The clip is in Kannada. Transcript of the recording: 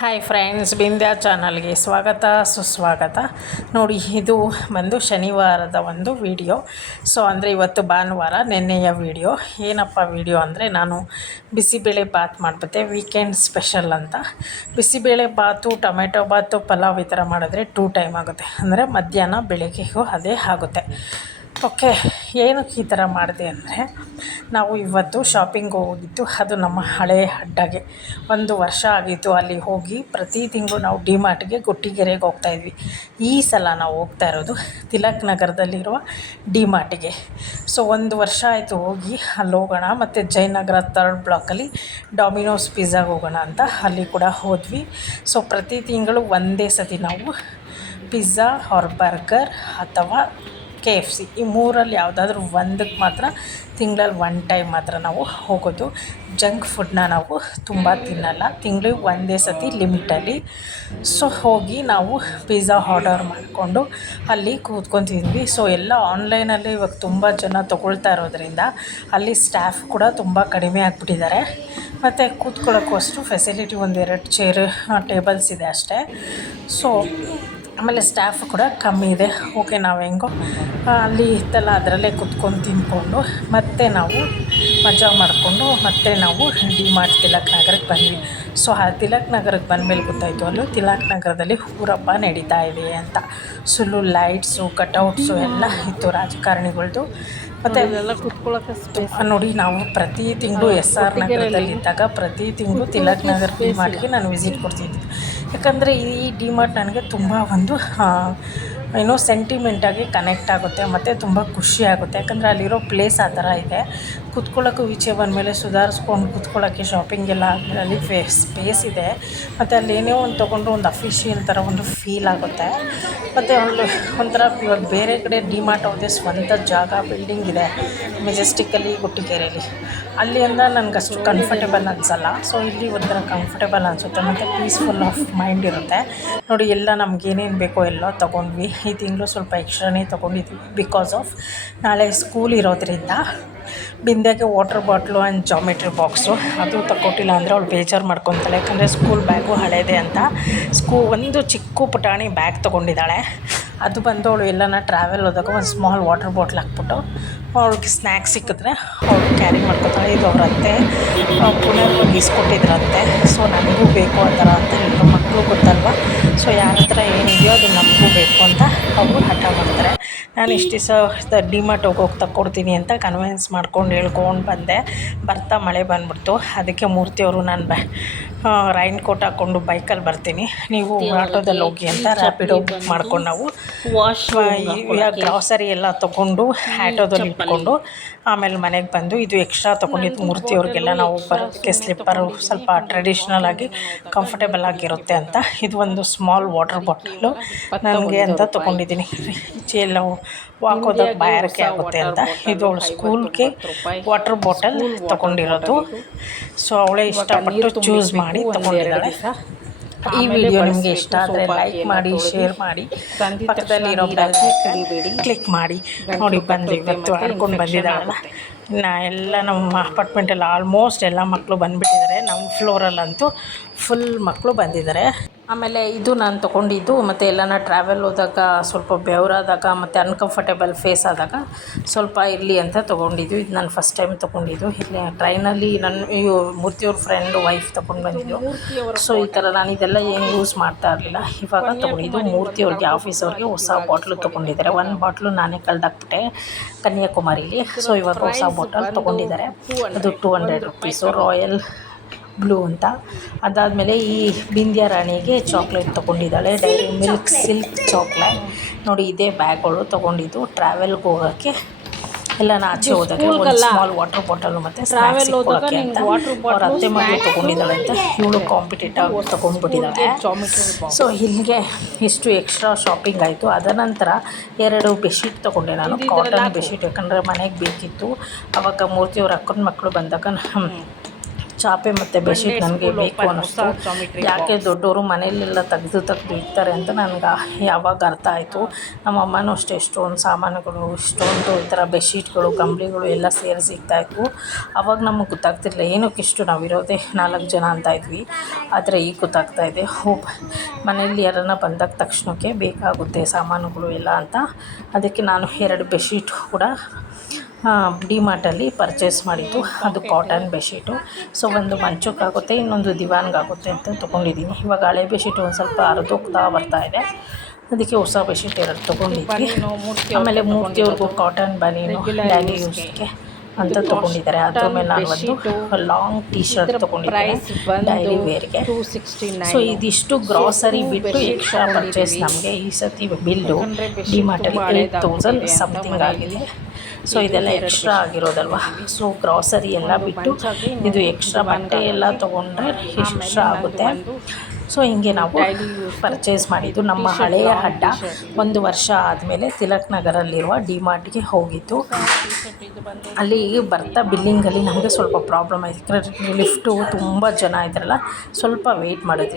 ಹಾಯ್ ಫ್ರೆಂಡ್ಸ್, ಬಿಂದ್ಯಾ ಚಾನಲ್ಗೆ ಸ್ವಾಗತ ಸುಸ್ವಾಗತ. ನೋಡಿ, ಇದು ಬಂದು ಶನಿವಾರದ ಒಂದು ವಿಡಿಯೋ. ಅಂದರೆ ಇವತ್ತು ಭಾನುವಾರ, ನೆನ್ನೆಯ ವಿಡಿಯೋ. ಏನಪ್ಪ ವಿಡಿಯೋ ಅಂದರೆ, ನಾನು ಬಿಸಿಬೇಳೆ ಬಾತ್ ಮಾಡಿಬಿಟ್ಟೆ, ವೀಕೆಂಡ್ ಸ್ಪೆಷಲ್ ಅಂತ. ಬಿಸಿಬೇಳೆ ಬಾತು, ಟೊಮೆಟೊ ಬಾತು, ಪಲಾವ್ ಈ ಥರ ಮಾಡಿದ್ರೆ 2 ಟೈಮ್ ಆಗುತ್ತೆ. ಅಂದರೆ ಮಧ್ಯಾಹ್ನ ಬೆಳಗ್ಗೆಗೂ ಅದೇ ಆಗುತ್ತೆ. ಓಕೆ, ಏನಕ್ಕೆ ಈ ಥರ ಮಾಡಿದೆ ಅಂದರೆ, ನಾವು ಇವತ್ತು ಶಾಪಿಂಗ್ ಹೋಗಿದ್ದು. ಅದು ನಮ್ಮ ಹಳೆಯ ಅಡ್ಡಾಗೆ 1 ವರ್ಷ ಆಗಿತ್ತು ಅಲ್ಲಿ ಹೋಗಿ. ಪ್ರತಿ ತಿಂಗಳು ನಾವು ಡಿಮಾರ್ಟ್ಗೆ ಗುಟ್ಟಿಗೆರೆಗೆ ಹೋಗ್ತಾಯಿದ್ವಿ. ಈ ಸಲ ನಾವು ಹೋಗ್ತಾ ಇರೋದು ತಿಲಕ್ ನಗರದಲ್ಲಿರುವ ಡಿಮಾರ್ಟ್ಗೆ. 1 ವರ್ಷ ಆಯಿತು ಹೋಗಿ. ಅಲ್ಲಿ ಹೋಗೋಣ, ಮತ್ತು ಜಯನಗರ 3rd ಬ್ಲಾಕಲ್ಲಿ ಡಾಮಿನೋಸ್ ಪಿಜ್ಜಾಗೆ ಹೋಗೋಣ ಅಂತ ಅಲ್ಲಿ ಕೂಡ ಹೋದ್ವಿ. ಪ್ರತಿ ತಿಂಗಳು ಒಂದೇ ಸತಿ ನಾವು ಪಿಜ್ಜಾ ಆರ್ ಬರ್ಗರ್ ಅಥವಾ KFC ಈ 3ರಲ್ಲಿ ಯಾವುದಾದ್ರೂ ಒಂದಕ್ಕೆ ಮಾತ್ರ ತಿಂಗಳಲ್ಲಿ 1 ಟೈಮ್ ಮಾತ್ರ ನಾವು ಹೋಗೋದು. ಜಂಕ್ ಫುಡ್ನ ನಾವು ತುಂಬ ತಿನ್ನಲ್ಲ, ತಿಂಗಳಿಗೆ ಒಂದೇ ಸತಿ ಲಿಮಿಟಲ್ಲಿ. ಹೋಗಿ ನಾವು ಪಿಜ್ಜಾ ಆರ್ಡರ್ ಮಾಡಿಕೊಂಡು ಅಲ್ಲಿ ಕೂತ್ಕೊತಿದ್ವಿ. ಎಲ್ಲ ಆನ್ಲೈನಲ್ಲಿ ಇವಾಗ ತುಂಬ ಜನ ತೊಗೊಳ್ತಾ ಇರೋದ್ರಿಂದ ಅಲ್ಲಿ ಸ್ಟಾಫ್ ಕೂಡ ತುಂಬ ಕಡಿಮೆ ಆಗಿಬಿಟ್ಟಿದ್ದಾರೆ. ಮತ್ತು ಕೂತ್ಕೊಳ್ಳೋಕ್ಕೂ ಅಷ್ಟು ಫೆಸಿಲಿಟಿ 1-2 ಚೇರ್ ಟೇಬಲ್ಸ್ ಇದೆ ಅಷ್ಟೇ. ಆಮೇಲೆ ಸ್ಟಾಫ್ ಕೂಡ ಕಮ್ಮಿ ಇದೆ. ಓಕೆ, ನಾವು ಹೆಂಗೋ ಅಲ್ಲಿ ಇತ್ತಲ್ಲ ಅದರಲ್ಲೇ ಕುತ್ಕೊಂಡು ತಿಂದ್ಕೊಂಡು ಮತ್ತೆ ನಾವು ಮಜಾ ಮಾಡಿಕೊಂಡು ಮತ್ತೆ ನಾವು ಡಿಮಾರ್ಟ್ ತಿಲಕ್ ನಗರಕ್ಕೆ ಬಂದ್ವಿ. ಆ ತಿಲಕ್ ನಗರಕ್ಕೆ ಬಂದಮೇಲೆ ಗೊತ್ತಾಯಿತು, ಅಲ್ಲೂ ತಿಲಕ್ ನಗರದಲ್ಲಿ ಊರಬ್ಬ ನಡೀತಾ ಇದೆ ಅಂತ. ಲೈಟ್ಸು, ಕಟೌಟ್ಸು ಎಲ್ಲ ಇತ್ತು ರಾಜಕಾರಣಿಗಳ್ದು. ಮತ್ತು ಎಲ್ಲ ಕುತ್ಕೊಳ್ಳೋಕೆ ಸ್ಪೇಸ್. ನೋಡಿ, ನಾವು ಪ್ರತಿ ತಿಂಗಳು SR ನಗರದಲ್ಲಿದ್ದಾಗ ಪ್ರತಿ ತಿಂಗಳು ತಿಲಕ್ ನಗರ್ ಡಿಮಾರ್ಟ್ಗೆ ನಾನು ವಿಸಿಟ್ ಕೊಡ್ತಿದ್ದೆ. ಯಾಕಂದರೆ ಈ ಡಿಮಾರ್ಟ್ ನನಗೆ ತುಂಬ ಒಂದು ಸೆಂಟಿಮೆಂಟಾಗಿ ಕನೆಕ್ಟ್ ಆಗುತ್ತೆ ಮತ್ತು ತುಂಬ ಖುಷಿ ಆಗುತ್ತೆ. ಯಾಕಂದರೆ ಅಲ್ಲಿರೋ ಪ್ಲೇಸ್ ಆ ಥರ ಇದೆ. ಕುತ್ಕೊಳ್ಳೋಕ್ಕೂ ಈಚೆ ಬಂದಮೇಲೆ ಸುಧಾರಿಸ್ಕೊಂಡು ಕುತ್ಕೊಳ್ಳೋಕ್ಕೆ ಶಾಪಿಂಗ್ ಎಲ್ಲ ಆದಮೇಲೆ ಅಲ್ಲಿ ಸ್ಪೇಸ್ ಇದೆ. ಮತ್ತು ಅಲ್ಲಿ ಏನೇ ಒಂದು ತೊಗೊಂಡ್ರು ಒಂದು ಅಫಿಷಿಯಲ್ ಥರ ಒಂದು ಫೀಲ್ ಆಗುತ್ತೆ. ಮತ್ತು ಒಂಥರ ಇವಾಗ ಬೇರೆ ಕಡೆ ಡಿಮಾರ್ಟ್ ಹೋದರೆ ಸ್ವಂತ ಜಾಗ, ಬಿಲ್ಡಿಂಗ್ ಇದೆ ಮೆಜೆಸ್ಟಿಕ್ಕಲ್ಲಿ, ಗುಟ್ಟಿಗೆರೆಯಲ್ಲಿ. ಅಲ್ಲಿ ಅಂದರೆ ನನಗೆ ಅಷ್ಟು ಕಂಫರ್ಟೇಬಲ್ ಅನಿಸಲ್ಲ. ಇಲ್ಲಿ ಒಂಥರ ಕಂಫರ್ಟೇಬಲ್ ಅನಿಸುತ್ತೆ ಮತ್ತು ಪೀಸ್ಫುಲ್ ಆಫ್ ಮೈಂಡ್ ಇರುತ್ತೆ. ನೋಡಿ, ಎಲ್ಲ ನಮಗೇನೇನು ಬೇಕೋ ಎಲ್ಲ ತೊಗೊಂಡ್ವಿ. ಈ ತಿಂಗಳು ಸ್ವಲ್ಪ ಎಕ್ಸ್ಟ್ರಾನೇ ತೊಗೊಂಡಿದ್ವಿ. ಬಿಕಾಸ್ ಆಫ್ ನಾಳೆ ಸ್ಕೂಲ್ ಇರೋದ್ರಿಂದ ಬಿಂದ್ಯಾಗೆ water bottle and geometry box ಅದು ತಗೊಟ್ಟಿಲ್ಲ ಅಂದರೆ ಅವಳು ಬೇಜಾರು ಮಾಡ್ಕೊತಾಳೆ. ಯಾಕಂದರೆ ಸ್ಕೂಲ್ ಬ್ಯಾಗು ಹಳೇದೆ ಅಂತ ಒಂದು ಚಿಕ್ಕ ಪುಟಾಣಿ ಬ್ಯಾಗ್ ತೊಗೊಂಡಿದ್ದಾಳೆ. ಅದು ಬಂದು ಅವಳು ಎಲ್ಲನ ಟ್ರಾವೆಲ್ ಹೋದಾಗ ಒಂದು ಸ್ಮಾಲ್ ವಾಟರ್ ಬಾಟ್ಲ್ ಹಾಕ್ಬಿಟ್ಟು ಅವಳಿಗೆ ಸ್ನ್ಯಾಕ್ಸ್ ಸಿಕ್ಕಿದ್ರೆ ಅವಳು ಕ್ಯಾರಿ ಮಾಡ್ಕೊತಾಳೆ. ಇದು ಅವ್ರ ಅತ್ತೆ ಪುನರ್ವಾಗಿ ಇಸ್ಕೊಟ್ಟಿದ್ರಂತೆ. ನನಗೂ ಬೇಕು ಆ ಥರ ಅಂತ ಈಗ ಮಕ್ಕಳು ಗೊತ್ತಲ್ವ. ಯಾರ ಹತ್ರ ಏನಿದೆಯೋ ಅದು ನಮಗೂ ಬೇಕು ಅಂತ ಅವರು ಹಠ ಮಾಡ್ತಾರೆ. ನಾನು ಇಷ್ಟು ದಿವಸ ಡಿಮಾರ್ಟ್ ಹೋಗೋಗಿ ತಕ್ಕೊಡ್ತೀನಿ ಅಂತ ಕನ್ವಿನ್ಸ್ ಮಾಡ್ಕೊಂಡು ಹೇಳ್ಕೊಂಡು ಬಂದೆ. ಬರ್ತಾ ಮಳೆ ಬಂದ್ಬಿಡ್ತು. ಅದಕ್ಕೆ ಮೂರ್ತಿಯವರು ನಾನು ರೈನ್ ಕೋಟ್ ಹಾಕ್ಕೊಂಡು ಬೈಕಲ್ಲಿ ಬರ್ತೀನಿ, ನೀವು ಆಟೋದಲ್ಲಿ ಹೋಗಿ ಅಂತ ರ್ಯಾಪಿಡೋ ಬುಕ್ ಮಾಡ್ಕೊಂಡು ನಾವು ಗ್ರಾಸರಿ ಎಲ್ಲ ತೊಗೊಂಡು ಆಟೋದಲ್ಲಿ ಇಟ್ಕೊಂಡು ಆಮೇಲೆ ಮನೆಗೆ ಬಂದು ಇದು ಎಕ್ಸ್ಟ್ರಾ ತೊಗೊಂಡಿದ್ದು ಮೂರ್ತಿಯವ್ರಿಗೆಲ್ಲ ನಾವು ಬರೋದಕ್ಕೆ ಸ್ಲಿಪ್ಪರು ಸ್ವಲ್ಪ ಟ್ರೆಡಿಷ್ನಲ್ ಆಗಿ ಕಂಫರ್ಟೇಬಲ್ ಆಗಿರುತ್ತೆ ಅಂತ. ಇದು ಒಂದು ಸ್ಮಾಲ್ ವಾಟರ್ ಬಾಟಲು ನನಗೆ ಅಂತ ತೊಗೊಂಡಿದ್ದೀನಿ. ಈಚೆ ಎಲ್ಲ ವಾಕೋದಾಗ ಬಾಯಾರಿಕೆ ಆಗುತ್ತೆ ಅಂತ. ಇದು ಅವಳು ಸ್ಕೂಲ್ಗೆ ವಾಟರ್ ಬಾಟಲ್ ತೊಗೊಂಡಿರೋದು. ಅವಳೇ ಇಷ್ಟಪಟ್ಟು ಚೂಸ್ ಮಾಡಿ ತೊಗೊಂಡಿದ್ದಾಳೆ. ಈ ವಿಡಿಯೋ ನಿಮಗೆ ಇಷ್ಟ ಆದರೆ ಲೈಕ್ ಮಾಡಿ, ಶೇರ್ ಮಾಡಿ, ಪಕ್ಕದಲ್ಲಿರೋ ಬೆಲ್ ಕ್ಲಿಕ್ ಮಾಡಿ. ನೋಡಿ, ಬಂದು ಇವತ್ತು ಆಡ್ಕೊಂಡು ಬಂದಿದ್ದಾಳಲ್ಲ. ಎಲ್ಲ ನಮ್ಮ ಅಪಾರ್ಟ್ಮೆಂಟಲ್ಲಿ ಆಲ್ಮೋಸ್ಟ್ ಎಲ್ಲ ಮಕ್ಕಳು ಬಂದುಬಿಟ್ಟಿದ್ದಾರೆ. ನಮ್ಮ ಫ್ಲೋರಲ್ಲಂತೂ ಫುಲ್ ಮಕ್ಕಳು ಬಂದಿದ್ದಾರೆ. ಆಮೇಲೆ ಇದು ನಾನು ತೊಗೊಂಡಿದ್ದು. ಮತ್ತು ಎಲ್ಲನ ಟ್ರಾವೆಲ್ ಹೋದಾಗ ಸ್ವಲ್ಪ ಬೆವರಾದಾಗ ಮತ್ತು ಅನ್ಕಂಫರ್ಟೇಬಲ್ ಫೇಸ್ ಆದಾಗ ಸ್ವಲ್ಪ ಇರಲಿ ಅಂತ ತೊಗೊಂಡಿದ್ದು. ಇದು ನಾನು ಫಸ್ಟ್ ಟೈಮ್ ತೊಗೊಂಡಿದ್ದು. ಇಲ್ಲಿ ಟ್ರೈನಲ್ಲಿ ನನ್ನ ಮೂರ್ತಿಯವ್ರ ಫ್ರೆಂಡ್ ವೈಫ್ ತೊಗೊಂಡು ಬಂದಿದ್ದು. ಈ ಥರ ನಾನು ಇದೆಲ್ಲ ಏನು ಯೂಸ್ ಮಾಡ್ತಾ ಇರಲಿಲ್ಲ. ಇವಾಗ ತೊಗೊಂಡಿದ್ದು ಮೂರ್ತಿಯವ್ರಿಗೆ, ಆಫೀಸವ್ರಿಗೆ ಹೊಸ ಬಾಟ್ಲು ತೊಗೊಂಡಿದ್ದಾರೆ. 1 ಬಾಟ್ಲು ನಾನೇ ಕಳೆದಾಕ್ಬಿಟ್ಟೆ ಕನ್ಯಾಕುಮಾರಿಲಿ. ಇವಾಗ ಹೊಸ ಬಾಟಲ್ ತೊಗೊಂಡಿದ್ದಾರೆ. ಅದು 200 ರುಪೀಸು, ರಾಯಲ್ ಬ್ಲೂ ಅಂತ. ಅದಾದಮೇಲೆ ಈ ಬಿಂದ್ಯಾ ರಾಣಿಗೆ ಚಾಕ್ಲೇಟ್ ತೊಗೊಂಡಿದ್ದಾಳೆ, ಡೈರಿ ಮಿಲ್ಕ್ ಸಿಲ್ಕ್ ಚಾಕ್ಲೇಟ್. ನೋಡಿ, ಇದೇ ಬ್ಯಾಗ್ಗಳು ತೊಗೊಂಡಿದ್ದು ಟ್ರಾವೆಲ್ಗೆ ಹೋಗೋಕ್ಕೆ. ಎಲ್ಲ ಆಚೆ ಹೋದಾಗ ಒಂದು ಸ್ಮಾಲ್ ವಾಟರ್ ಬಾಟಲು ಮತ್ತು ಸ್ನ್ಯಾಕ್ಸ್ ಇಟ್ಕೊಳ್ಳೋಕ್ಕೆ ಅಂತ ಅವ್ರ ಅತ್ತೆ ಮಗಳು ತೊಗೊಂಡಿದ್ದಾಳೆ ಅಂತ ಇವಳು ಕಾಂಪಿಟೇಟಿವ್ ತೊಗೊಂಡ್ಬಿಟ್ಟಿದ್ದಾಳೆ. ಇಲ್ಲಿಗೆ ಇಷ್ಟು ಎಕ್ಸ್ಟ್ರಾ ಶಾಪಿಂಗ್ ಆಯಿತು. ಅದನಂತರ 2 ಬೆಡ್ಶೀಟ್ ತೊಗೊಂಡೆ ನಾನು, ಕಾಟನ್ ಬೆಡ್ಶೀಟ್. ಯಾಕಂದರೆ ಮನೆಗೆ ಬೇಕಿತ್ತು. ಆವಾಗ ಮೂರ್ತಿಯವ್ರ ಅಕ್ಕನ ಮಕ್ಕಳು ಬಂದಾಗ ಚಾಪೆ ಮತ್ತು ಬೆಡ್ಶೀಟ್ ನನಗೆ ಬೇಕು ಅನ್ನಿಸ್ತು. ಯಾಕೆ ದೊಡ್ಡವರು ಮನೆಯಲ್ಲೆಲ್ಲ ತೆಗ್ದು ಇಡ್ತಾರೆ ಅಂತ ನನಗೆ ಯಾವಾಗ ಅರ್ಥ ಆಯಿತು. ನಮ್ಮ ಅಮ್ಮನೂ ಅಷ್ಟೇ ಎಷ್ಟೊಂದು ಸಾಮಾನುಗಳು, ಇಷ್ಟೊಂದು ಈ ಥರ ಬೆಡ್ಶೀಟ್ಗಳು, ಕಂಬಳಿಗಳು ಎಲ್ಲ ಸೇರಿ ಸಿಗ್ತಾಯಿದ್ವು. ಆವಾಗ ನಮಗೆ ಗೊತ್ತಾಗ್ತಿರಲಿಲ್ಲ ಏನಕ್ಕಿಷ್ಟು, ನಾವಿರೋದೇ 4 ಜನ ಅಂತ ಇದ್ವಿ. ಆದರೆ ಈಗ ಗೊತ್ತಾಗ್ತಾಯಿದೆ, ಮನೆಯಲ್ಲಿ ಯಾರನ್ನ ಬಂದಾಗ ತಕ್ಷಣಕ್ಕೆ ಬೇಕಾಗುತ್ತೆ ಸಾಮಾನುಗಳು ಎಲ್ಲ ಅಂತ. ಅದಕ್ಕೆ ನಾನು 2 ಬೆಡ್ಶೀಟ್ ಕೂಡ ಡಿಮಾರ್ಟಲ್ಲಿ ಪರ್ಚೇಸ್ ಮಾಡಿದ್ದು. ಅದು ಕಾಟನ್ ಬೆಡ್ಶೀಟು. ಸೊ ಒಂದು ಮಂಚಕ್ಕಾಗುತ್ತೆ, ಇನ್ನೊಂದು ದಿವಾನ್ಗಾಗುತ್ತೆ ಅಂತ ತೊಗೊಂಡಿದ್ದೀನಿ. ಇವಾಗ ಹಳೆ ಬೆಡ್ಶೀಟು ಒಂದು ಸ್ವಲ್ಪ ಹರಿದೋಗ್ತಾ ಬರ್ತಾಯಿದೆ, ಅದಕ್ಕೆ ಹೊಸ ಬೆಡ್ಶೀಟ್ 2 ತೊಗೊಂಡಿದ್ವಿ. ಆಮೇಲೆ ಮೂರ್ತಿಯವ್ರಿಗೂ ಕಾಟನ್ ಬನೀನು ಡೈಲಿ ಯೂಸ್ಗೆ ಅಂತ ತೊಗೊಂಡಿದ್ದಾರೆ. ಅದ್ರ ಮೇಲೆ ನಾನು ಒಂದು ಲಾಂಗ್ ಟೀ ಶರ್ಟ್ ತೊಗೊಂಡಿದ್ದೀನಿ ಡೈಲಿ ವೇರ್ಗೆ. ಸೊ ಇದಿಷ್ಟು ಗ್ರಾಸರಿ ಬಿಟ್ಟು ಎಕ್ಸ್ಟ್ರಾ ಪರ್ಚೇಸ್ ನಮಗೆ ಈ ಸತಿ ಬಿಲ್ಲು ಡಿಮಾರ್ಟಲ್ಲಿ 8,000 ಸಮಥಿಂಗ್ ಆಗಿದೆ. ಸೊ ಇದೆಲ್ಲ ಎಕ್ಸ್ಟ್ರಾ ಆಗಿರೋದಲ್ವ. ಸೊ ಗ್ರಾಸರಿ ಎಲ್ಲ ಬಿಟ್ಟು ಇದು ಎಕ್ಸ್ಟ್ರಾ ಬಟ್ಟೆ ಎಲ್ಲ ತೊಗೊಂಡ್ರೆ ಎಕ್ಸ್ಟ್ರಾ ಆಗುತ್ತೆ. ಸೊ ಹಿಂಗೆ ನಾವು ಪರ್ಚೇಸ್ ಮಾಡಿದ್ದು. ನಮ್ಮ ಹಳೆಯ ಅಡ್ಡ 1 ವರ್ಷ ಆದಮೇಲೆ ತಿಲಕ್ ನಗರಲ್ಲಿರುವ ಡಿಮಾರ್ಟ್ಗೆ ಹೋಗಿದ್ದು. ಅಲ್ಲಿ ಬರ್ತಾ ಬಿಲ್ಲಿಂಗಲ್ಲಿ ನಮಗೆ ಸ್ವಲ್ಪ ಪ್ರಾಬ್ಲಮ್ ಆಯಿತು. ಲಿಫ್ಟು ತುಂಬ ಜನ ಇದ್ರಲ್ಲ, ಸ್ವಲ್ಪ ವೆಯ್ಟ್ ಮಾಡಿದ್ವಿ.